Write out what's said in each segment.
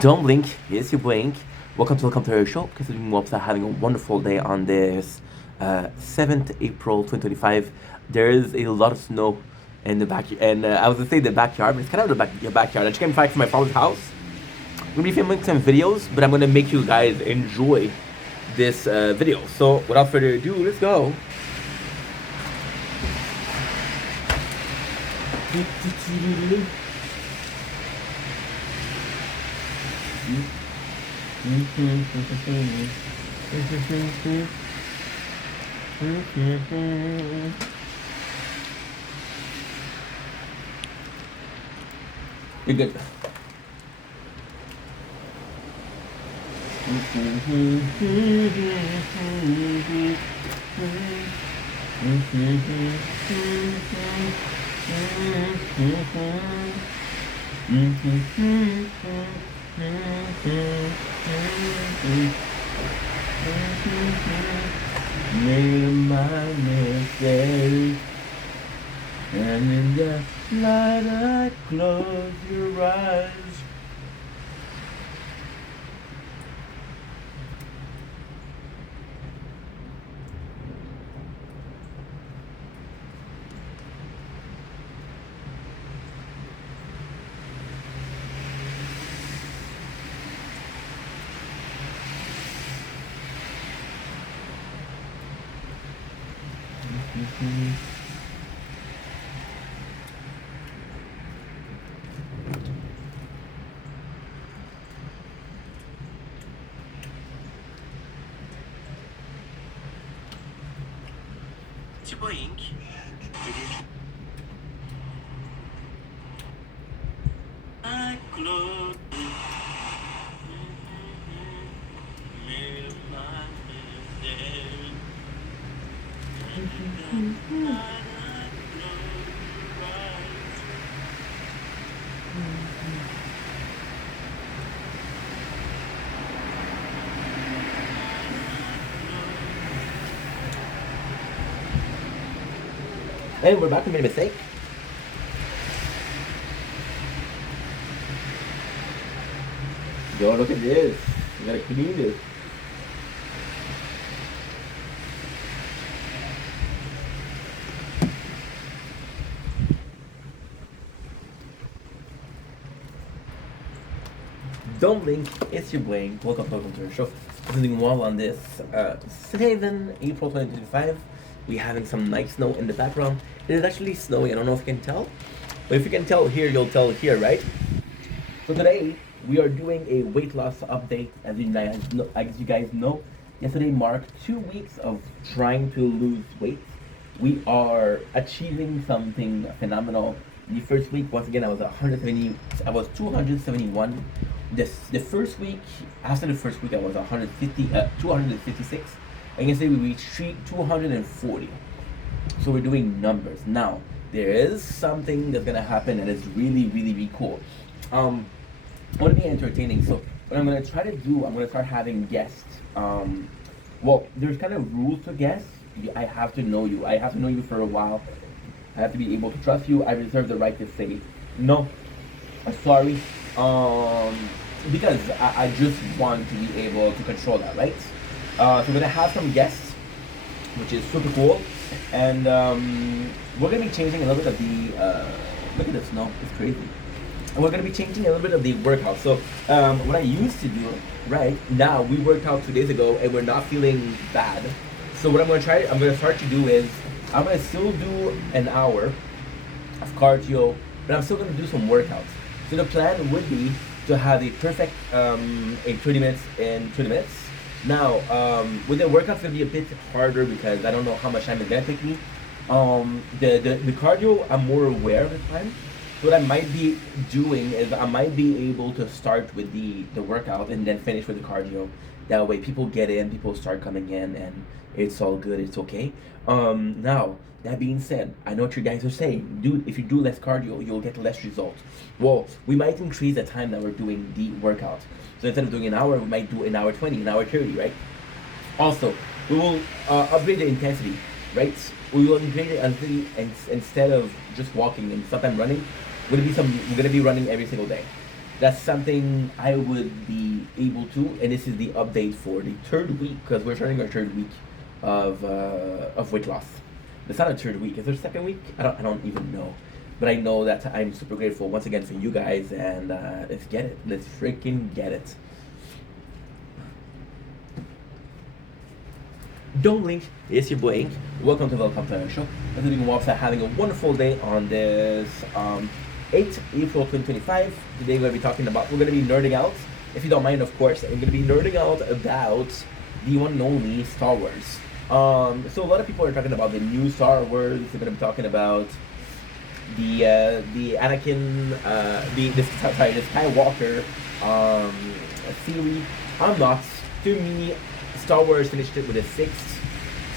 Don't blink. It's your blink. Welcome to our show. Because we hope are having a wonderful day on this 7th April 2025. There is a lot of snow in the back, and I was gonna say the backyard, but it's kind of your backyard. I just came back from my father's house. I'm gonna be filming some videos, but I'm gonna make you guys enjoy this video. So without further ado, let's go. You're good. Made my mistake, and in the light I close your eyes. Tipo Inc. I close. Hey, we're back. We made a mistake. Yo, look at this. We gotta clean this. Don't blink, it's your brain. Welcome to our show. We're doing well on this 7 April 2025. We're having some nice snow in the background. It is actually snowing. I don't know if you can tell, but if you can tell here, you'll tell here, right? So today we are doing a weight loss update. As you guys know, yesterday marked 2 weeks of trying to lose weight. We are achieving something phenomenal. The first week, once again, I was 170. I was 271. The first week, after the first week, I was 256. I can say we reached 240. So we're doing numbers now. There is something that's gonna happen that is really cool. I want to be entertaining, so what I'm gonna try to do, I'm gonna start having guests. Well, there's kind of rules to guests. I have to know you. I have to know you for a while. I have to be able to trust you. I reserve the right to say no. Sorry. Because I just want to be able to control that, right? So we're gonna have some guests, which is super cool, and we're gonna be changing a little bit of the. Look at the snow; it's crazy. And we're gonna be changing a little bit of the workout. So what I used to do, right now, we worked out 2 days ago, and we're not feeling bad. So what I'm gonna start to do is I'm gonna still do an hour of cardio, but I'm still gonna do some workouts. So the plan would be to have a perfect in 20 minutes in 20 minutes. Now, with the workout's gonna be a bit harder because I don't know how much time it's gonna take me. The cardio, I'm more aware of the time. So what I might be doing is I might be able to start with the workout and then finish with the cardio. That way, people get in, people start coming in, and it's all good. It's okay. Now that being said, I know what you guys are saying, dude. If you do less cardio, you'll get less results. Well, we might increase the time that we're doing the workout. So instead of doing an hour, we might do an hour 20, an hour 30, right? Also, we will upgrade the intensity, right? We will upgrade it instead of just walking and sometimes running. We're gonna be running every single day. That's something I would be able to, and this is the update for the third week because we're starting our third week of weight loss. It's not a third week. Is there a second week? I don't even know. But I know that I'm super grateful once again for you guys, and let's get it. Let's freaking get it. Don't blink. It's your boy Ink. Welcome to Welcome to our show. I'm doing Wobs having a wonderful day on this 8th April 2025. Today we're going to be talking about, we're going to be nerding out. If you don't mind, of course, I'm going to be nerding out about the one and only Star Wars. So a lot of people are talking about the new Star Wars. They're going to be talking about the Anakin, the Skywalker theory. I'm not. To me, Star Wars finished it with a 6.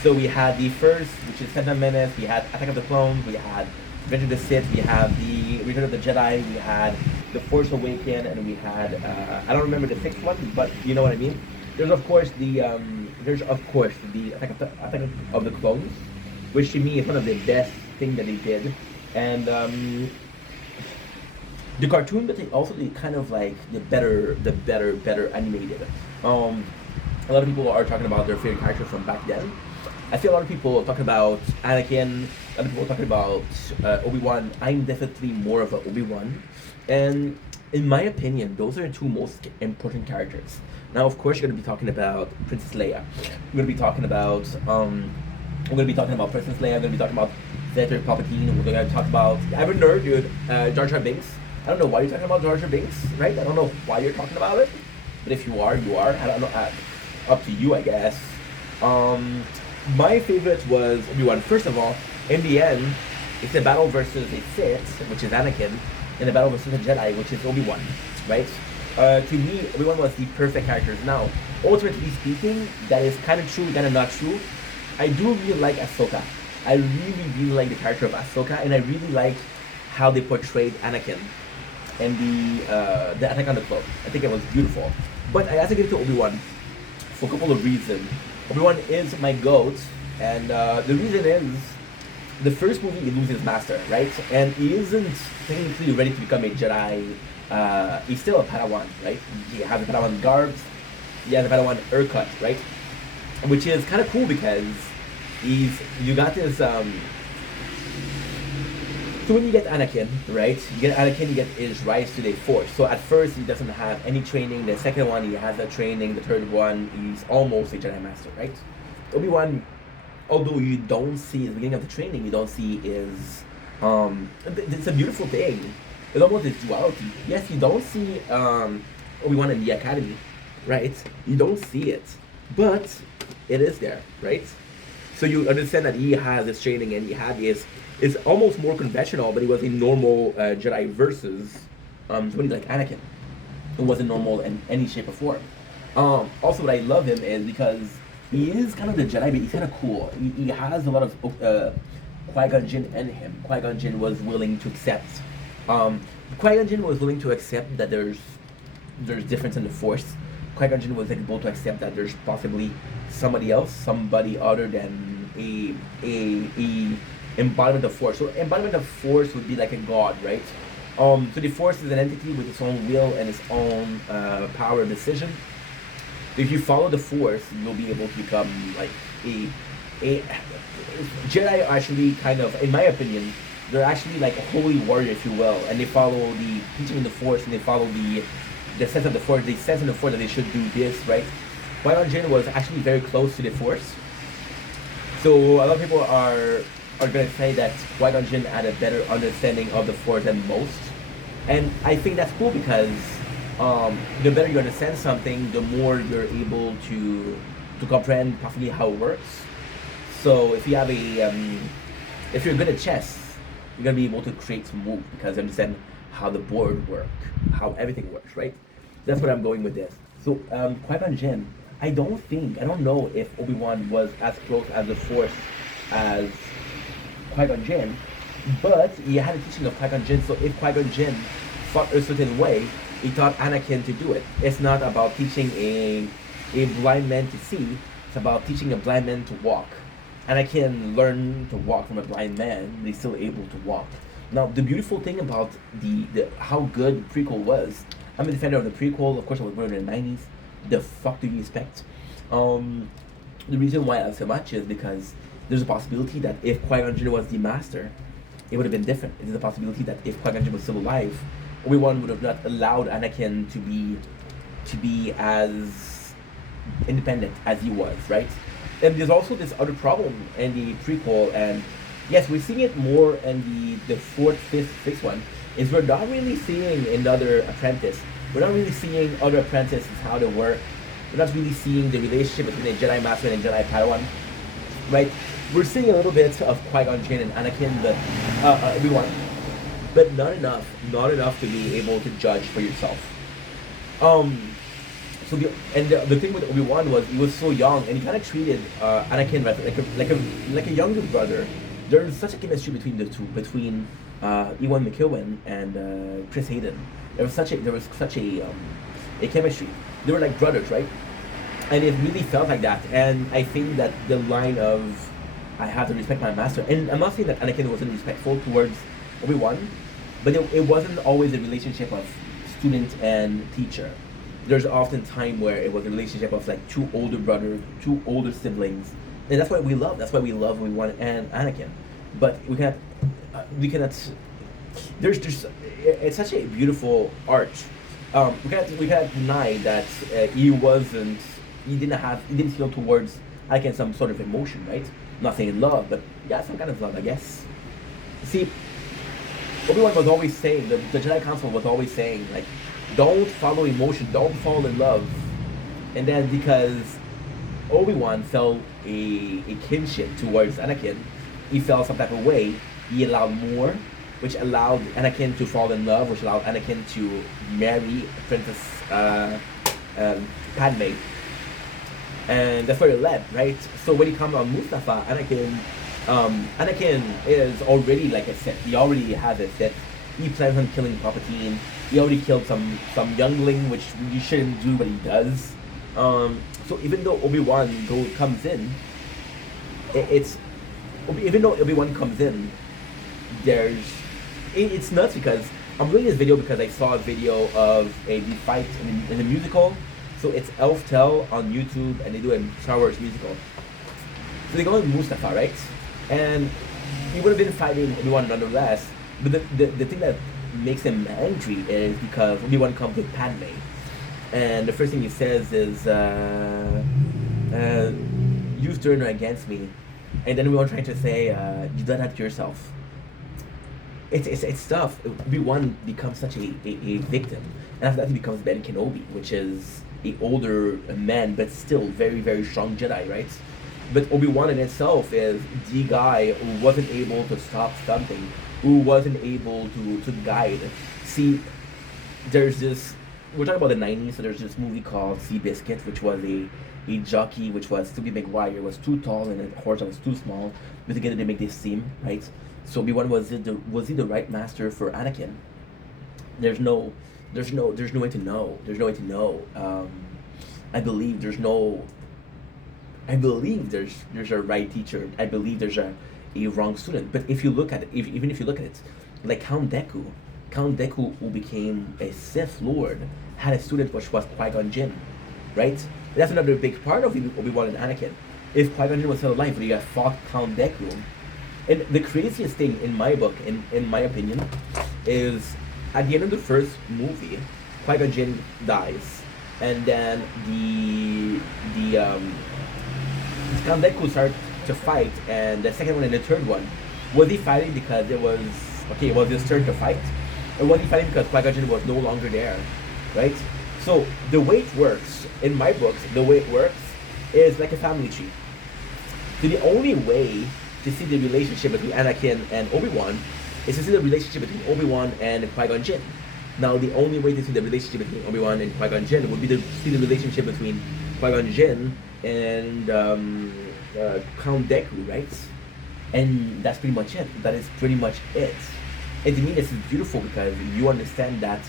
So we had the first, which is Phantom Menace. We had Attack of the Clones. We had Revenge of the Sith. We had the Return of the Jedi. We had the Force Awakens, and we had I don't remember the 6th one, but you know what I mean. There's of course the Attack of the Clones, which to me is one of the best thing that they did, and the cartoon, but they also the kind of like the better animated. A lot of people are talking about their favorite character from back then. I feel a lot of people talking about Anakin. A lot of people talking about Obi-Wan. I'm definitely more of an Obi-Wan, and in my opinion, those are the two most important characters. Now, of course, you're going to be talking about Princess Leia. We're going to be talking about Princess Leia. I'm going to be talking about Senator Palpatine. We're going to talk about, I'm a nerd, dude, Jar Jar Binks. I don't know why you're talking about Jar Jar Binks, right? I don't know why you're talking about it, but if you are, you are. I don't know. Up to you, I guess. My favorite was Obi-Wan. First of all, in the end, it's a battle versus a Sith, which is Anakin, and a battle versus a Jedi, which is Obi-Wan, right? To me, Obi-Wan was the perfect character. Now, ultimately speaking, that is kind of true, kind of not true. I do really like Ahsoka. I really like the character of Ahsoka, and I really like how they portrayed Anakin and the Attack on the Clone. I think it was beautiful. But I have to give it to Obi-Wan for a couple of reasons. Obi-Wan is my GOAT, and the reason is the first movie he loses his master, right? And he isn't technically ready to become a Jedi. He's still a Padawan, right? He has a Padawan garbs, he has a Padawan haircut, right? Which is kind of cool because you got this. So when you get Anakin, right? You get his rise to the Force. So at first he doesn't have any training. The second one he has that training. The third one he's almost a Jedi Master, right? Obi-Wan, although you don't see at the beginning of the training, you don't see is it's a beautiful thing. It's almost this duality. Yes, you don't see Obi-Wan in the academy, right? You don't see it, but it is there, right? So you understand that he has his training and he had his. It's almost more conventional, but he was a normal Jedi versus somebody like Anakin, who wasn't normal in any shape or form. Also, what I love him is because he is kind of the Jedi, but he's kind of cool. He has a lot of Qui-Gon Jinn in him. Qui-Gon Jinn was willing to accept. Qui-Gon Jinn was willing to accept that there's difference in the Force. Qui-Gon Jinn was able to accept that there's possibly somebody else, somebody other than a embodiment of Force. So embodiment of Force would be like a god, right? So the Force is an entity with its own will and its own power and decision. If you follow the Force, you'll be able to become like a Jedi are actually kind of, in my opinion, they're actually like a holy warrior, if you will, and they follow the teaching of the Force and they follow the sense of the Force. They sense in the Force that they should do this, right? Qui-Gon Jinn was actually very close to the Force. So a lot of people are going to say that Qui-Gon Jinn had a better understanding of the Force than most. And I think that's cool because the better you understand something, the more you're able to comprehend possibly how it works. So if you have if you're good at chess, you're going to be able to create some moves because you understand how the board works, how everything works, right? That's what I'm going with this. So Qui-Gon Jinn, I don't know if Obi-Wan was as close as the Force as Qui-Gon Jinn, but he had a teaching of Qui-Gon Jinn, so if Qui-Gon Jinn fought a certain way, he taught Anakin to do it. It's not about teaching a blind man to see, it's about teaching a blind man to walk. Anakin learned to walk from a blind man, but he's still able to walk. Now, the beautiful thing about the how good prequel was, I'm a defender of the prequel. Of course, I was born in the 90s. The fuck do you expect? Um, the reason why I love so much is because there's a possibility that if Qui-Gon Jinn was the master, it would have been different. There's a possibility that if Qui-Gon Jinn was still alive, Obi-Wan would have not allowed Anakin to be as independent as he was, right? And there's also this other problem in the prequel, and yes, we're seeing it more in the fourth, fifth, sixth one, is we're not really seeing another apprentice. We're not really seeing other apprentices how they work. We're not really seeing the relationship between a Jedi Master and a Jedi Padawan, right? We're seeing a little bit of Qui-Gon Jinn and Anakin, but everyone, but not enough to be able to judge for yourself. Um, so the thing with Obi-Wan was he was so young and he kind of treated Anakin like a younger brother. There's such a chemistry between the two, between Ewan McKellen and Chris Hayden. There was such a chemistry. They were like brothers, right? And it really felt like that. And I think that the line of I have to respect my master, and I'm not saying that Anakin wasn't respectful towards Obi-Wan, but it wasn't always a relationship of student and teacher. There's often time where it was a relationship of like two older brothers, two older siblings, and that's what we love. That's why we love Obi-Wan and Anakin. But we cannot. There's just it's such a beautiful art. We cannot deny that he didn't feel towards Anakin some sort of emotion, right? Not saying love, but yeah, some kind of love, I guess. See, Obi-Wan was always saying, the Jedi Council was always saying, like, don't follow emotion, don't fall in love. And then because Obi-Wan felt a kinship towards Anakin, he felt some type of way, he allowed more, which allowed Anakin to fall in love, which allowed Anakin to marry Princess Padme. And that's where it led, right? So when he comes on Mustafa, Anakin is already like a Sith. He already has a Sith. He plans on killing Palpatine. He already killed some youngling, which you shouldn't do, but he does. So even though Obi-Wan comes in, even though Obi-Wan comes in, it's nuts because I'm doing this video because I saw a video of the fight in the musical. So it's Elf Tell on YouTube, and they do a Star Wars musical. So they go with Mustafa, right? And he would have been fighting Obi-Wan nonetheless. But the thing that makes him angry is because Obi-Wan comes with Padme. And the first thing he says is, you've turned her against me. And then Obi-Wan trying to say, you done that to yourself. It's tough. Obi-Wan becomes such a victim. And after that he becomes Ben Kenobi, which is a older man, but still very, very strong Jedi, right? But Obi-Wan in itself is the guy who wasn't able to stop something, who wasn't able to guide. See, there's this, we're talking about the 90s, so there's this movie called Seabiscuit, which was a jockey, which was Tobey Maguire, was too tall, and a horse that was too small, but together they make this team, right? So Obi-Wan was he the right master for Anakin? There's no way to know. There's no way to know. I believe there's a right teacher. I believe there's a wrong student. But if you look at it, even if you look at it, like Count Dooku, who became a Sith Lord, had a student which was Qui-Gon Jinn, right? That's another big part of Obi-Wan and Anakin. If Qui-Gon Jinn was still alive, would he have fought Count Dooku? And the craziest thing in my book, in my opinion, is at the end of the first movie, Qui-Gon Jinn dies, and then the Count Dooku starts to fight, and the second one and the third one, was he fighting because it was his turn to fight, or was he fighting because Qui-Gon Jinn was no longer there, right? So the way it works in my books, is like a family tree. So the only way to see the relationship between Anakin and Obi-Wan is to see the relationship between Obi-Wan and Qui-Gon Jinn. Now, the only way to see the relationship between Obi-Wan and Qui-Gon Jinn would be to see the relationship between Qui-Gon Jinn and Count Dooku, right? And that's pretty much it. That is pretty much it. And to me, this is beautiful because you understand that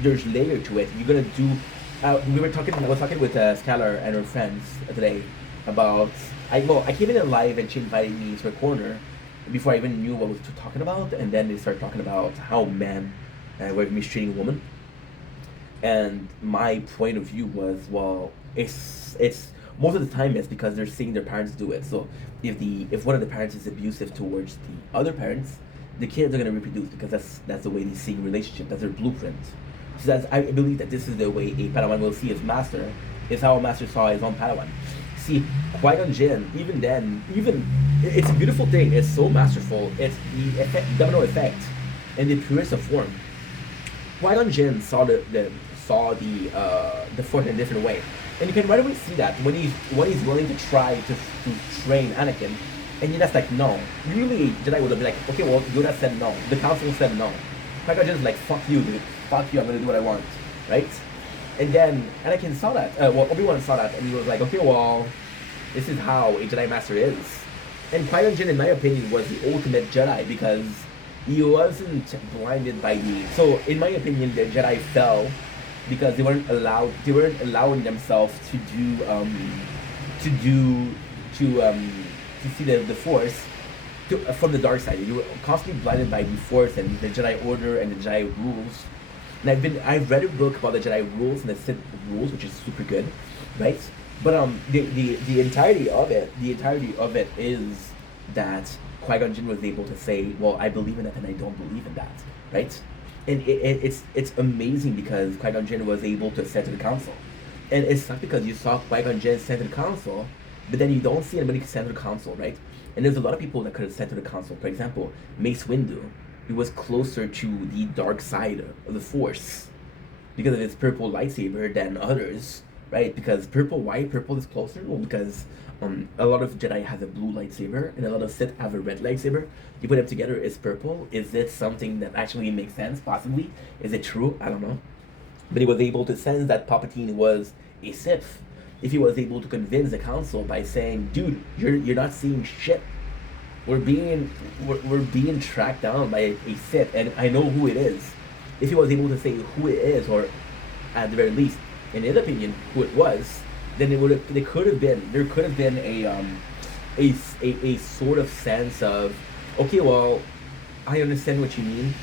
there's layer to it. You're gonna do. I was talking with Skylar and her friends today about. I came in live and she invited me to a corner before I even knew what we were talking about, and then they started talking about how men were mistreating women. And my point of view was, well, it's most of the time it's because they're seeing their parents do it. So if one of the parents is abusive towards the other parents, the kids are gonna reproduce because that's the way they see relationship. That's their blueprint. So I believe that this is the way a Padawan will see his master. Is how a master saw his own Padawan. See, Qui-Gon Jinn, even then, it's a beautiful thing. It's so masterful. It's the domino effect in the purest of form. Qui-Gon Jinn saw the Force in a different way, and you can right away see that when he's willing to try to train Anakin, and Yoda's like no. Usually Jedi would have been like, okay, well Yoda said no, the Council said no. Qui-Gon Jinn's like, fuck you, dude, fuck you, I'm gonna do what I want, right? And then Anakin saw that. Well, Obi-Wan saw that, and he was like, okay, well, this is how a Jedi Master is. And Qui-Gon Jinn, in my opinion, was the ultimate Jedi because he wasn't blinded by the. So, in my opinion, the Jedi fell because they weren't allowing themselves to see the Force from the dark side. You were constantly blinded by the Force and the Jedi Order and the Jedi rules. And I've read a book about the Jedi rules and the Sith rules, which is super good, right? But the entirety of it is that Qui-Gon Jinn was able to say, well, I believe in that and I don't believe in that, right? And it's amazing because Qui-Gon Jinn was able to say to the council. And it's not because you saw Qui-Gon Jinn sent to the council, but then you don't see anybody sent to the council, right? And there's a lot of people that could have sent to the council. For example, Mace Windu. He was closer to the dark side of the Force because of his purple lightsaber than others, right? Because why purple is closer? Well, because a lot of Jedi have a blue lightsaber and a lot of Sith have a red lightsaber. You put them together, it's purple. Is it something that actually makes sense? Possibly. Is it true? I don't know. But he was able to sense that Palpatine was a Sith. If he was able to convince the council by saying, "Dude, you're not seeing shit. We're being tracked down by a Sith, and I know who it is." If he was able to say who it is, or at the very least, in his opinion, who it was, then there could have been a sort of sense of, okay, well, I understand what you mean.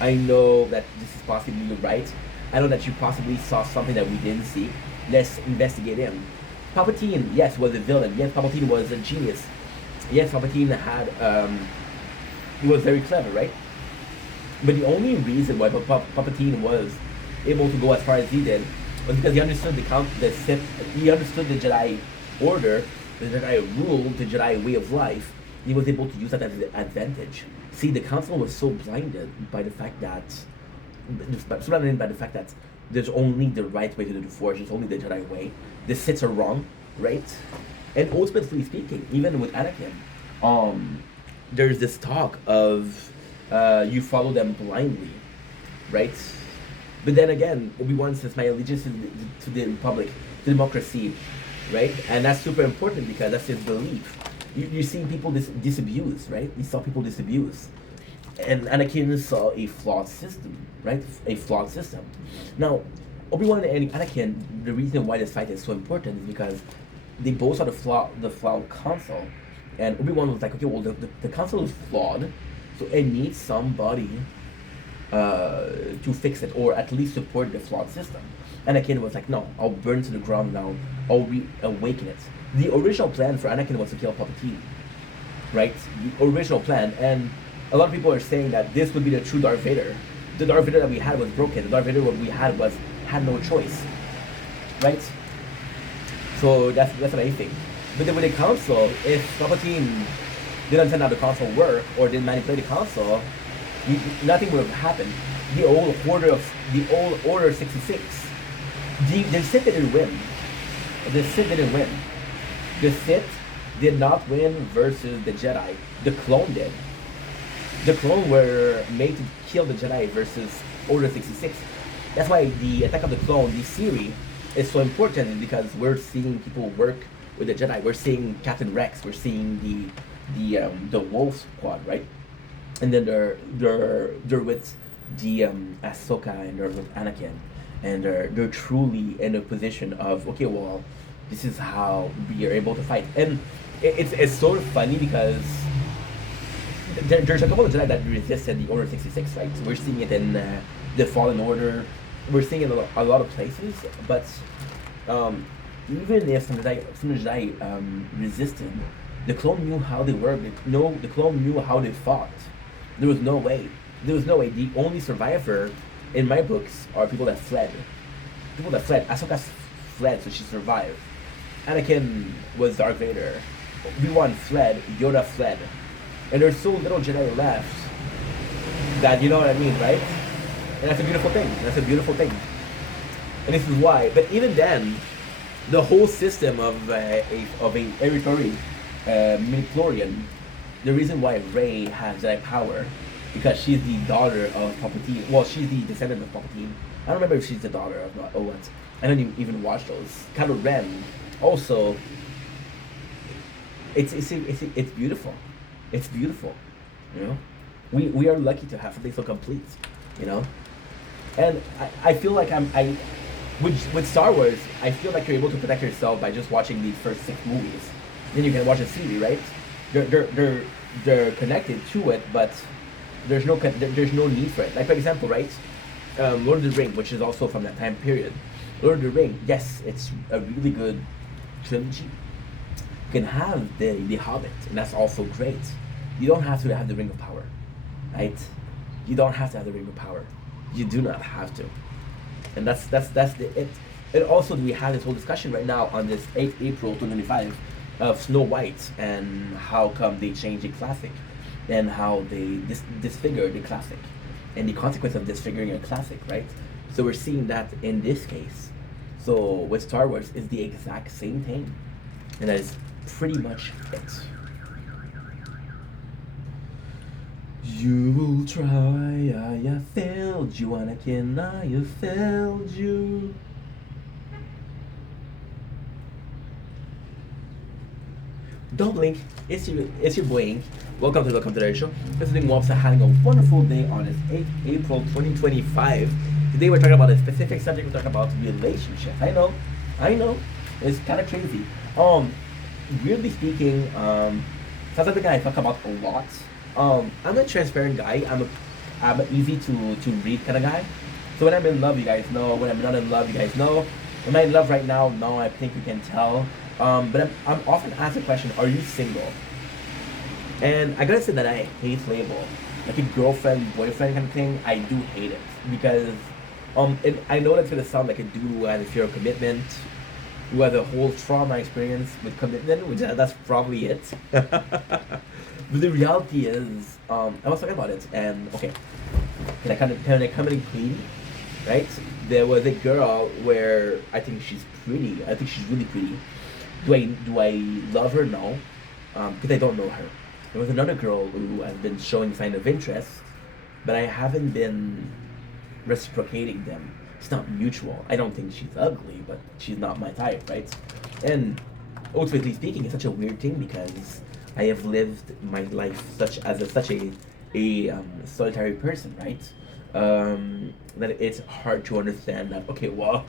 I know that this is possibly right. I know that you possibly saw something that we didn't see. Let's investigate him. Palpatine, yes, was a villain. Yes, Palpatine was a genius. Yes, Palpatine he was very clever, right? But the only reason why Palpatine was able to go as far as he did was because he understood the Sith, he understood the Jedi Order, the Jedi rule, the Jedi way of life. He was able to use that as an advantage. See, the Council was so blinded by the fact that, there's only the right way to do the Force, there's only the Jedi way. The Siths are wrong, right? And ultimately speaking, even with Anakin, there's this talk of you follow them blindly, right? But then again, Obi-Wan says, my allegiance to the Republic, to democracy, right? And that's super important because that's his belief. You're seeing people disabuse, right? You saw people disabuse. And Anakin saw a flawed system, right? A flawed system. Now, Obi-Wan and Anakin, the reason why this fight is so important is because they both saw the flawed council, and Obi-Wan was like, okay, well, the council is flawed, so it needs somebody to fix it, or at least support the flawed system. Anakin was like, no, I'll burn to the ground now, I'll reawaken it. The original plan for Anakin was to kill Palpatine, right? The original plan, and a lot of people are saying that this would be the true Darth Vader. The Darth Vader that we had was broken. The Darth Vader what we had had no choice, right? So that's what I think. But then with the council, if Palpatine didn't understand how the council worked or didn't manipulate the council, nothing would have happened. The old order 66. The Sith didn't win. The Sith didn't win. The Sith did not win versus the Jedi. The clone did. The clone were made to kill the Jedi versus Order 66. That's why the Attack of the Clone, the series, is so important because we're seeing people work with the Jedi. We're seeing Captain Rex. We're seeing the Wolf Squad, right? And then they're with the Ahsoka, and they're with Anakin, and they're truly in a position of, okay, well, this is how we are able to fight. And it's sort of funny because there's a couple of Jedi that resisted the Order 66, right? So we're seeing it in the Fallen Order. we're seeing it a lot of places, but um, even if some of the Jedi resisted, the clone knew how they were. The clone knew how they fought. There was no way. There was no way. The only survivor in my books are people that fled. People that fled. Ahsoka fled, so she survived. Anakin was Darth Vader. Obi-Wan fled. Yoda fled. And there's so little Jedi left that, you know what I mean, right? And that's a beautiful thing. That's a beautiful thing. And this is why. But even then, the whole system of a Eritori midichlorian, the reason why Rey has Jedi power, because she's the daughter of Palpatine. Well, she's the descendant of Palpatine. I don't remember if she's the daughter of what. I don't even watch those. Kylo Ren, also. It's beautiful. It's beautiful, you know. We are lucky to have something so complete, you know. And I feel like with Star Wars, I feel like you're able to protect yourself by just watching the first 6 movies. Then you can watch a series, right? They're connected to it, but there's no need for it. Like, for example, right, Lord of the Ring, which is also from that time period. Lord of the Ring, yes, it's a really good trilogy. You can have the Hobbit, and that's also great. You don't have to have the Ring of Power, right? You don't have to have the Ring of Power. You do not have to, and that's it. And also, we have this whole discussion right now on this 8th April 2025 of Snow White and how come they changed the classic, and how they disfigured the classic, and the consequence of disfiguring a classic, right? So we're seeing that in this case. So with Star Wars, it's the exact same thing, and that is pretty much it. You will try, I failed you, Anakin, I have failed you. Don't blink, it's your boy Ink. Welcome to the show. This is Wopsa having a wonderful day on this 8th April 2025. Today we're talking about a specific subject. We're talking about relationships. I know, it's kind of crazy. Weirdly speaking, sounds like a guy I talk about a lot. I'm a transparent guy. I'm an easy to read kind of guy. So when I'm in love, you guys know. When I'm not in love, you guys know. Am I in love right now? No, I think you can tell. But I'm often asked the question, are you single? And I gotta say that I hate label. Like a girlfriend, boyfriend kind of thing, I do hate it. Because I know that's gonna sound like a dude who has a fear of commitment, who has a whole trauma experience with commitment, which that's probably it. But the reality is, I was talking about it, and okay, can I come in clean, right? There was a girl where I think she's pretty. I think she's really pretty. Do I love her? No, because I don't know her. There was another girl who has been showing sign of interest, but I haven't been reciprocating them. It's not mutual. I don't think she's ugly, but she's not my type, right? And ultimately speaking, it's such a weird thing because I have lived my life such a solitary person, right? That it's hard to understand that. Okay, well,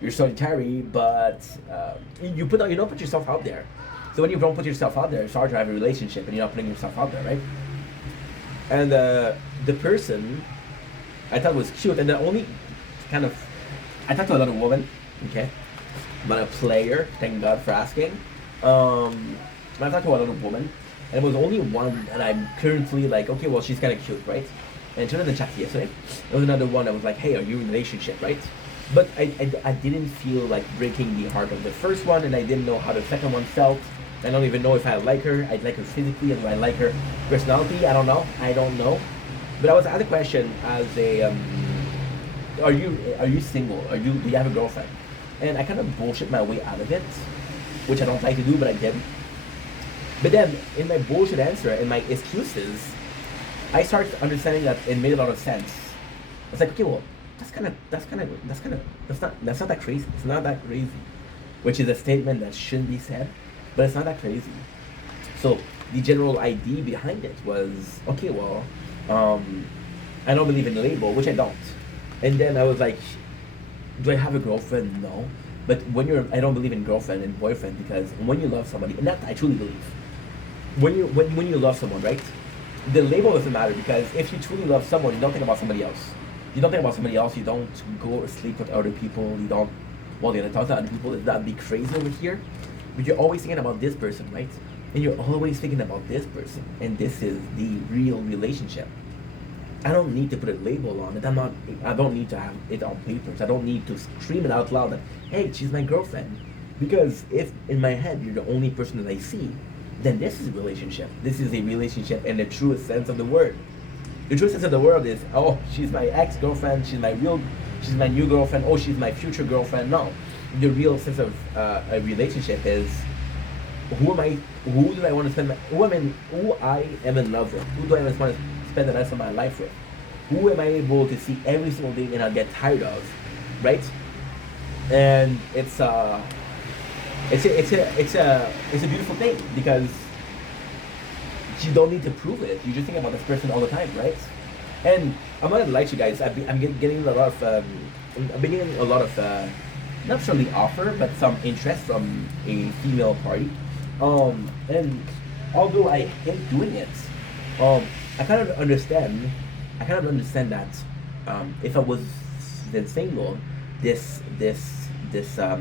you're solitary, but you don't put yourself out there. So when you don't put yourself out there, it's hard to have a relationship, and you're not putting yourself out there, right? And the person I thought was cute, and the only kind of I talked to another woman, okay, I'm not a player. Thank God for asking. I talked to another woman, and it was only one, and I'm currently like, okay, well, she's kind of cute, right? And she was in the chat yesterday. There was another one that was like, hey, are you in a relationship, right? But I didn't feel like breaking the heart of the first one, and I didn't know how the second one felt. I don't even know if I like her. I like her physically, and do I like her personality? I don't know. But I was asked the question as a, are you single? Do you have a girlfriend? And I kind of bullshit my way out of it, which I don't like to do, but I did. But then, in my bullshit answer and my excuses, I started understanding that it made a lot of sense. I was like, okay, well, that's not that crazy. It's not that crazy, which is a statement that shouldn't be said, but it's not that crazy. So the general idea behind it was, okay, well, I don't believe in the label, which I don't. And then I was like, do I have a girlfriend? No. But I don't believe in girlfriend and boyfriend, because when you love somebody, and that I truly believe, when you love someone, right? The label doesn't matter, because if you truly love someone, you don't think about somebody else. You don't think about somebody else. You don't go sleep with other people. You don't, well, you don't talk to other people. That'd be crazy over here. But you're always thinking about this person, right? And you're always thinking about this person. And this is the real relationship. I don't need to put a label on it. I don't need to have it on papers. I don't need to scream it out loud that, hey, she's my girlfriend. Because if in my head you're the only person that I see, then this is a relationship. This is a relationship in the truest sense of the word. The truest sense of the word is, oh, she's my ex-girlfriend, she's my new girlfriend, oh, she's my future girlfriend. No. The real sense of a relationship is, who am I, who do I want to spend who I am in love with? Who do I want to spend the rest of my life with? Who am I able to see every single day and not get tired of, right? And it's a beautiful thing, because you don't need to prove it. You just think about this person all the time, right? And I'm not gonna lie to you guys. I'm getting a lot of I'm getting a lot of not necessarily offer, but some interest from a female party. And although I hate doing it, I kind of understand. I kind of understand that if I was then single, this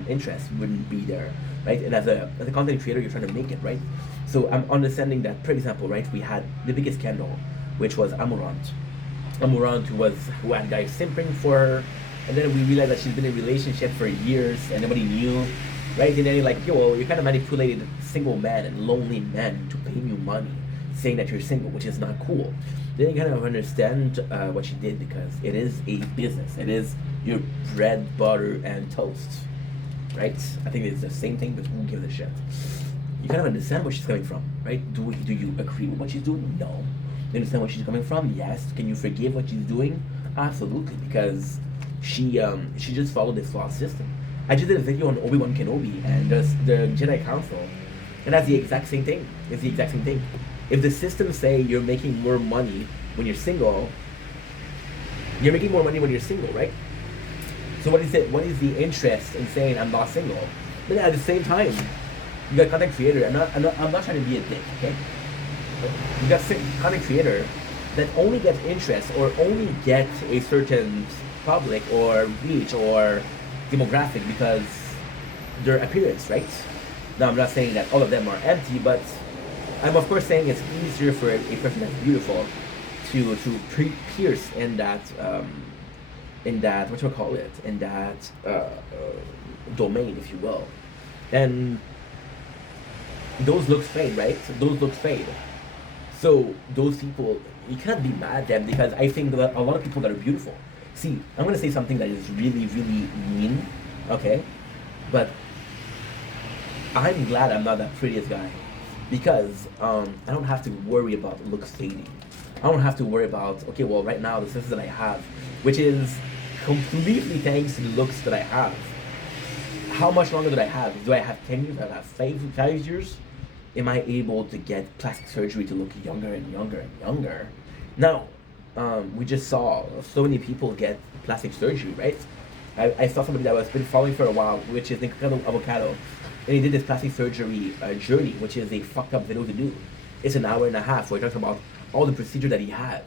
interest wouldn't be there, right? And as a content creator, you're trying to make it, right? So I'm understanding that, for example, right, we had the biggest scandal, which was Amouranth. Amouranth, who had guys simping for her, and then we realized that she's been in a relationship for years and nobody knew, right? And then you're like, okay, well, you're kind of manipulating single men and lonely men to pay you money, saying that you're single, which is not cool. Then you kind of understand what she did, because it is a business. It is your bread, butter, and toast, right? I think it's the same thing, but who gives a shit? You kind of understand where she's coming from, right? Do you agree with what she's doing? No. You understand where she's coming from? Yes. Can you forgive what she's doing? Absolutely, because she just followed this flawed system. I just did a video on Obi-Wan Kenobi and the Jedi Council, and that's the exact same thing. It's the exact same thing. If the systems say you're making more money when you're single, you're making more money when you're single, right? So what is it? What is the interest in saying I'm not single? But at the same time, you got content creator. I'm not trying to be a dick, okay? You got content creator that only gets interest or only get a certain public or reach or demographic because their appearance, right? Now I'm not saying that all of them are empty, but I'm of course saying it's easier for a person that's beautiful to pierce in that what you call it, in that domain, if you will. And those looks fade, right? Those looks fade. So those people, you can't be mad at them, because I think that a lot of people that are beautiful. See, I'm gonna say something that is really, really mean, okay? But I'm glad I'm not that prettiest guy, because I don't have to worry about looks fading. I don't have to worry about, okay, well, right now the success that I have, which is completely thanks to the looks that I have. How much longer do I have? Do I have 10 years? Do I have 5 years? Am I able to get plastic surgery to look younger and younger and younger? Now, we just saw so many people get plastic surgery, right? I saw somebody that was been following for a while, which is Incredible Avocado, and he did this plastic surgery journey, which is a fucked up video to do. It's an hour and a half where he talks about all the procedure that he had,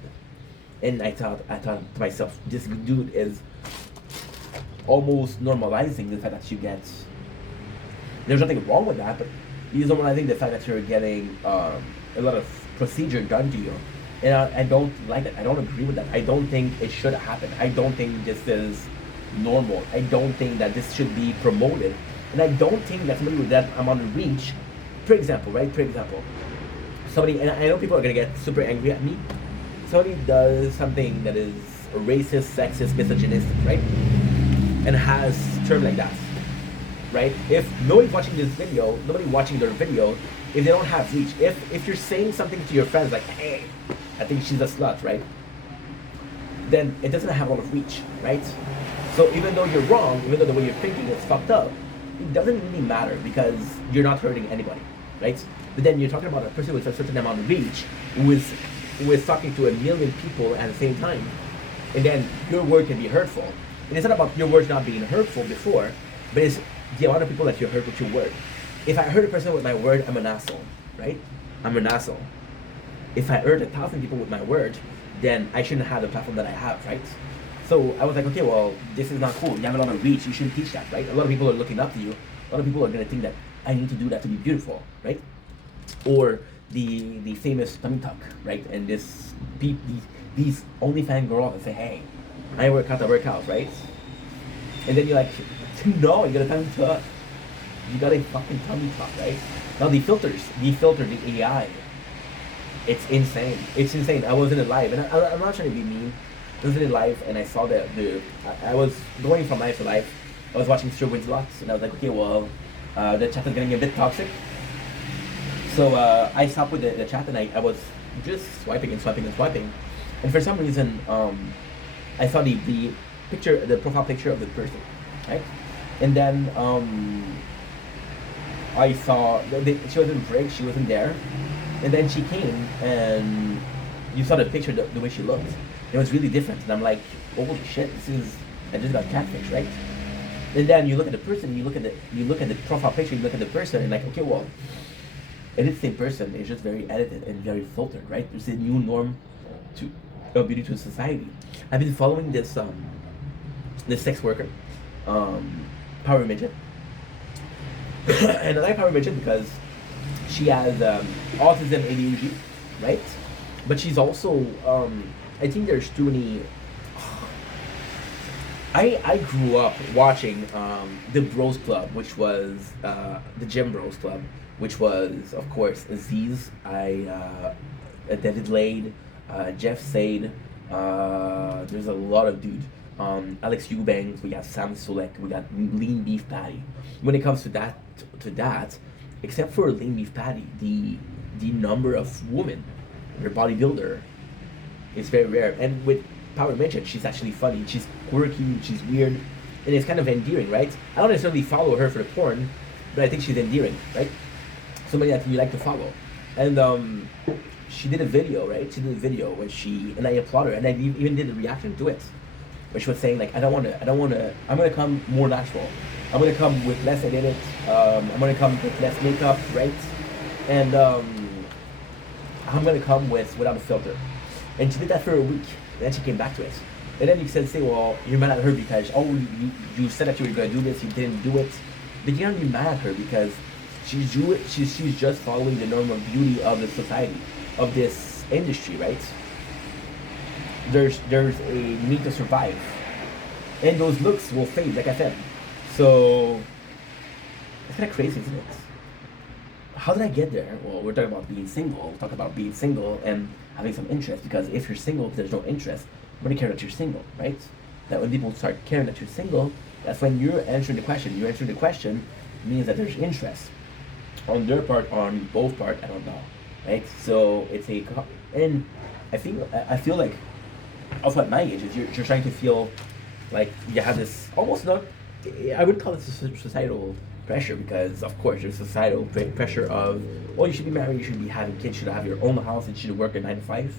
and I thought to myself, this dude is almost normalizing the fact that you get. There's nothing wrong with that, but he's normalizing the fact that you're getting a lot of procedure done to you. And I don't like it. I don't agree with that. I don't think it should happen. I don't think this is normal. I don't think that this should be promoted. And I don't think that somebody with that amount of reach, for example, right? For example, somebody, and I know people are gonna get super angry at me. Somebody does something that is racist, sexist, misogynistic, right? And has term like that, right? If nobody's watching this video, nobody watching their video, if they don't have reach, if you're saying something to your friends like, hey, I think she's a slut, right? Then it doesn't have a lot of reach, right? So even though you're wrong, even though the way you're thinking is fucked up, it doesn't really matter, because you're not hurting anybody, right? But then you're talking about a person with a certain amount of reach who is talking to a million people at the same time, and then your word can be hurtful. And it's not about your words not being hurtful before, but it's the amount of people that you hurt with your word. If I hurt a person with my word, I'm an asshole, right? I'm an asshole. If I hurt 1,000 people with my word, then I shouldn't have the platform that I have, right? So I was like, okay, well, this is not cool. You have a lot of reach. You shouldn't teach that, right? A lot of people are looking up to you. A lot of people are gonna think that I need to do that to be beautiful, right? Or the famous tummy tuck, right? And these OnlyFans girls that say, hey, I work out, right? And then you're like, no, you got a tummy tuck. You got a fucking tummy tuck, right? Now the the AI, it's insane. It's insane. I was in it live, and I'm not trying to be mean. I was in it live, and I saw that I was going from life to life. I was watching Sir Wins-A-Lot, and I was like, okay, well, the chat is getting a bit toxic. So I stopped with the chat, and I was just swiping and swiping and swiping. And for some reason, I saw the picture, the profile picture of the person, right? And then I saw she wasn't break, she wasn't there, and then she came, and you saw the picture, the way she looked. It was really different, and I'm like, holy shit, I just got catfish, right? And then you look at the person, you look at the profile picture, you look at the person, and like, okay, well, it is the same person. It's just very edited and very filtered, right? There's a new norm of beauty to society. I've been following this sex worker, Power Midget, and I like Power Midget because she has autism, ADHD, right? But she's also I think there's too many. I grew up watching the Bros Club, which was the Gym Bros Club, which was, of course, Aziz, David Lade, Jeff Sade. There's a lot of dudes. Alex Eubanks. We got Sam Sulek. We got Lean Beef Patty. When it comes to that, except for Lean Beef Patty, the number of women, their bodybuilder, is very rare. And with Power Midget, she's actually funny. She's quirky. She's weird, and it's kind of endearing, right? I don't necessarily follow her for the porn, but I think she's endearing, right? Somebody that you like to follow. And she did a video, right? She did a video where and I applaud her, and I even did a reaction to it, where she was saying like, I'm gonna come more natural. I'm gonna come with less edit. I'm gonna come with less makeup, right? And I'm gonna come without a filter. And she did that for a week. And then she came back to it. And then you said, say, well, you're mad at her because, you said that you were going to do this, you didn't do it. But you're not be mad at her because she's just following the normal beauty of the society, of this industry, right? There's a need to survive. And those looks will fade, like I said. So, it's kind of crazy, isn't it? How did I get there? Well, we're talking about being single. We'll talk about being single and having some interest, because if you're single, if there's no interest, nobody cares that you're single, right? That when people start caring that you're single, that's when you're answering the question. You're answering the question means that there's interest on their part, on both part. I don't know, right? So it's and I feel like also at my age, is you're trying to feel like you have this almost not. I would call it societal pressure, because of course there's societal pressure of, well, you should be married, you should be having kids, you should have your own house, and you should work a 9 to 5,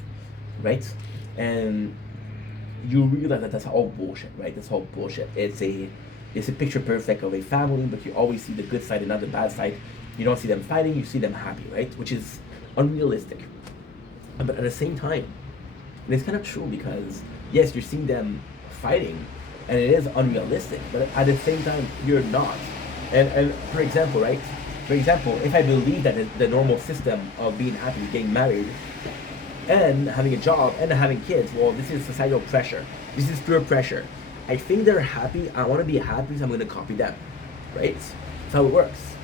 right? And you realize that that's all bullshit, right? That's all bullshit. It's a picture perfect of a family, but you always see the good side and not the bad side. You don't see them fighting, you see them happy, right? Which is unrealistic. But at the same time, and it's kind of true, because yes, you're seeing them fighting, and it is unrealistic, but at the same time, you're not. And for example, right? For example, if I believe that the normal system of being happy, getting married, and having a job, and having kids, well, this is societal pressure. This is pure pressure. I think they're happy, I want to be happy, so I'm going to copy them, right? That's how it works.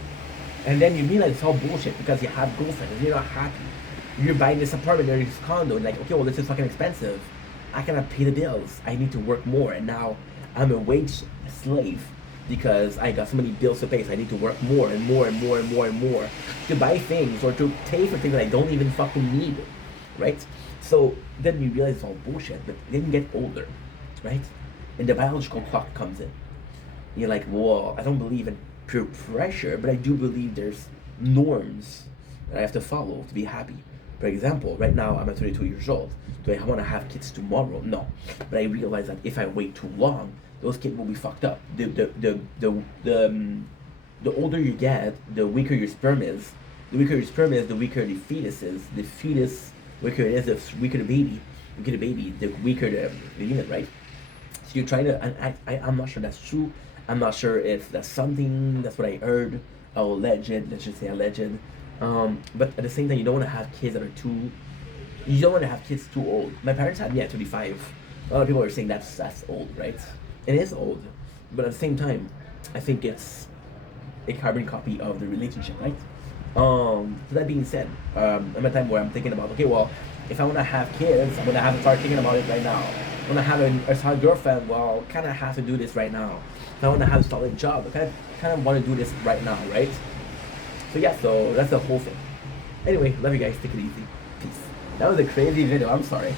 And then you realize it's all bullshit, because you have girlfriends, and you're not happy. You're buying this apartment or this condo, and like, okay, well, this is fucking expensive. I cannot pay the bills. I need to work more, and now I'm a wage slave, because I got so many bills to pay, so I need to work more and more and more and more and more to buy things, or to pay for things that I don't even fucking need, right? So then you realize it's all bullshit, but then you get older, right? And the biological clock comes in. You're like, well, I don't believe in pure pressure, but I do believe there's norms that I have to follow to be happy. For example, right now I'm 32 years old. Do I want to have kids tomorrow? No. But I realize that if I wait too long, those kids will be fucked up. The older you get, the weaker your sperm is. The weaker your sperm is, the weaker the fetus is. The fetus, weaker it is, the weaker the baby. The weaker the baby, the weaker the unit, right? So you're trying to, and I'm not sure that's true. I'm not sure if that's something, that's what I heard, or alleged, let's just say alleged. But at the same time, you don't want to have kids that are too, you don't want to have kids too old. My parents had me at 25. A lot of people are saying that's old, right? It is old. But at the same time, I think it's a carbon copy of the relationship, right? So that being said, I'm at a time where I'm thinking about, okay, well, if I want to have kids, I'm gonna have to start thinking about it right now. When I have a solid girlfriend, well, kind of have to do this right now. If I want to have a solid job, I kind of want to do this right now, right? So yeah, so that's the whole thing. Anyway, love you guys. Take it easy. Peace. That was a crazy video. I'm sorry.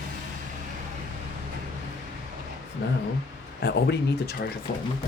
So now, I already need to charge the phone.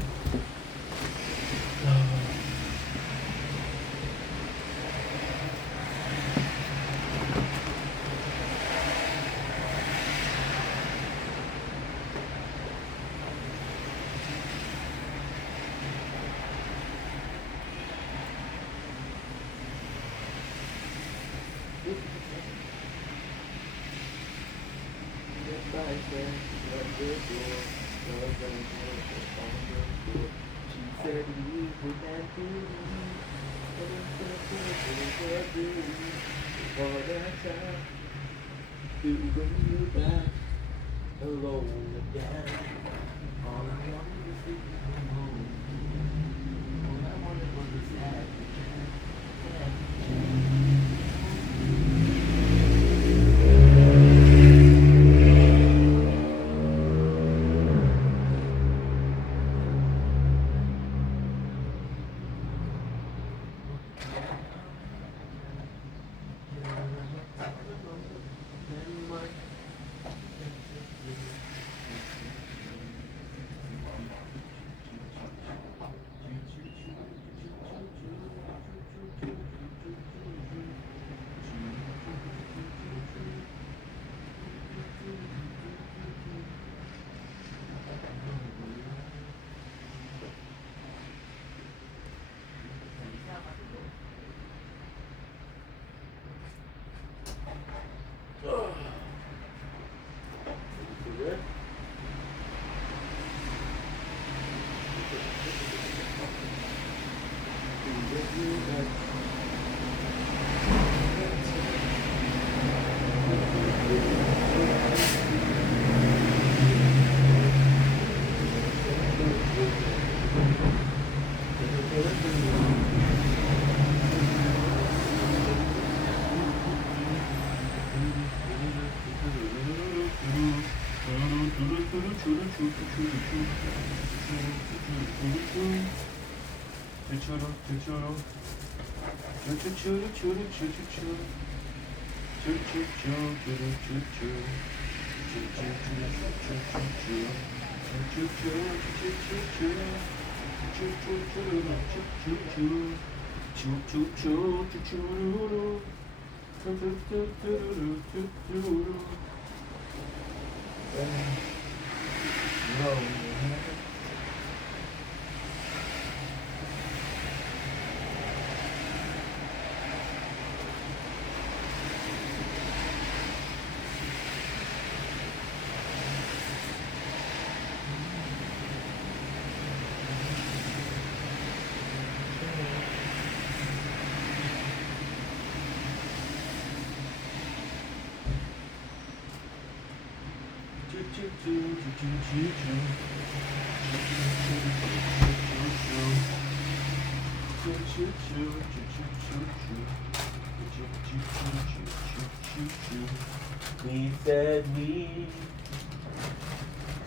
We said we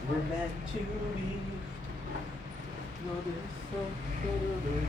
were meant to be. No, there's so good.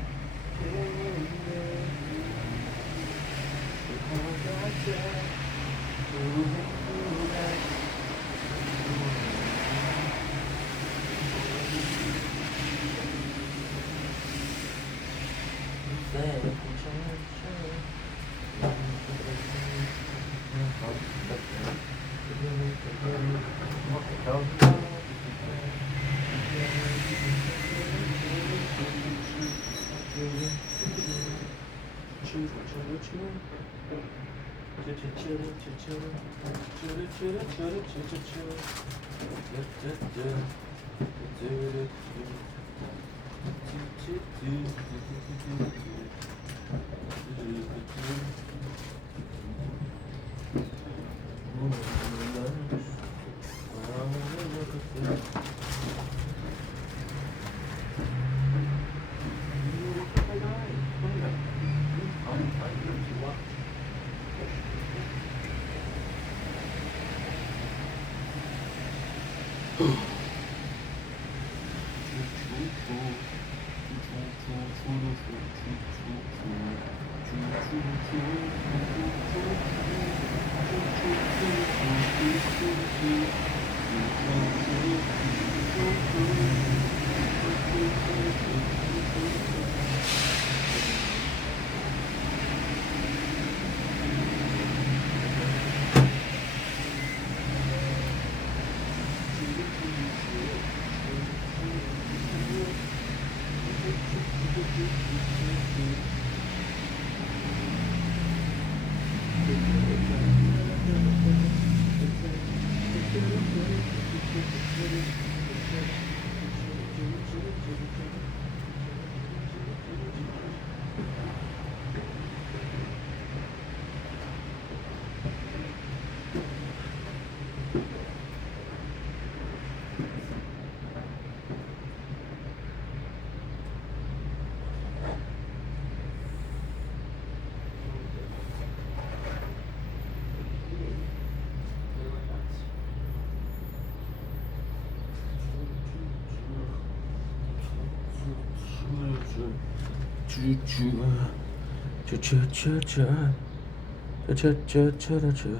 Cha-cha-cha-cha.